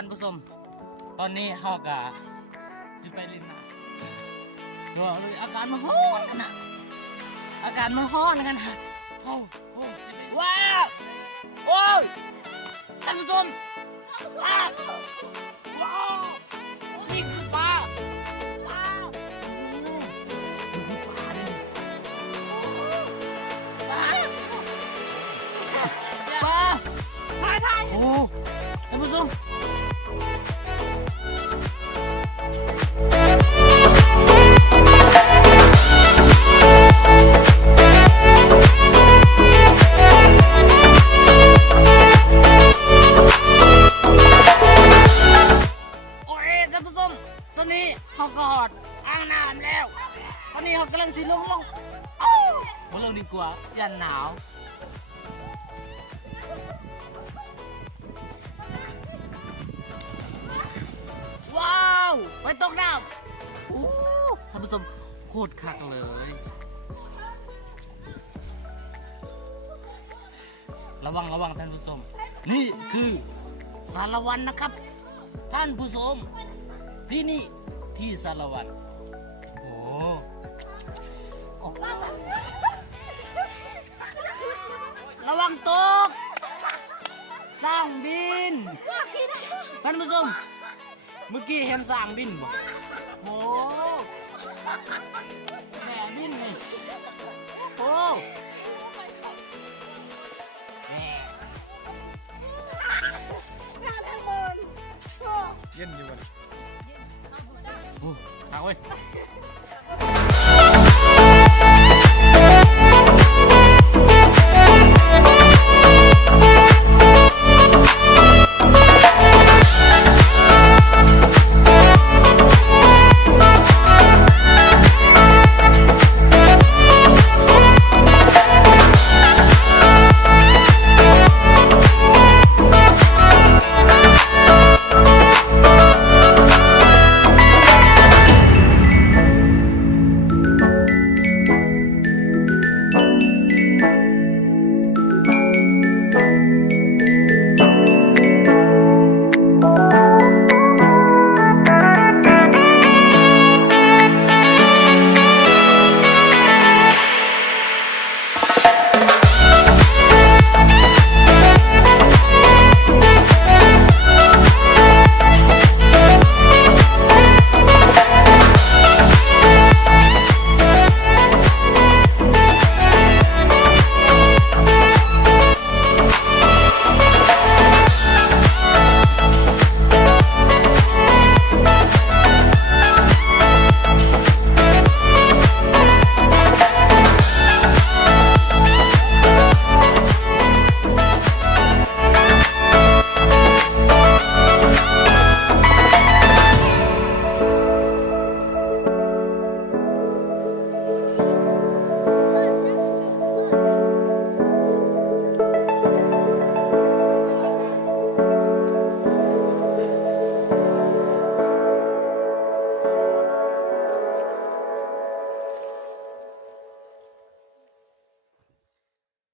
านผู้ชมตอนนี้เฮากะสิไปลินนะดูว่าอากาศมันร้อนกันนะอากาศมันร้อนกันนะโอ้โหว้าวโอ้ยท่านผู้ชมว้าวว้าวนี่คือปลาว้าวนี่คือปลาเลยปลาโอ้ท่านผู้ชมตอนนี้เขากอดอ่างน้ำแล้วตอนนี้เขากำลังสิลงมาลงดีกว่ายันหนาวว้าวไปตกน้ำโอ้ท่านผู้ชมโคตรคักเลยระวังท่านผู้ชมนี่คือสารวันนะครับท่านผู้ชมที่นี่ที่สารวันโอ้ระวังตกสร้างบินท่านผู้ชมเมื่อกี้เห็นสร้างบินบ่โอ้แหมบินเลยโอ้แหมเย็นอยู่วะ โอ้ทางเว้ย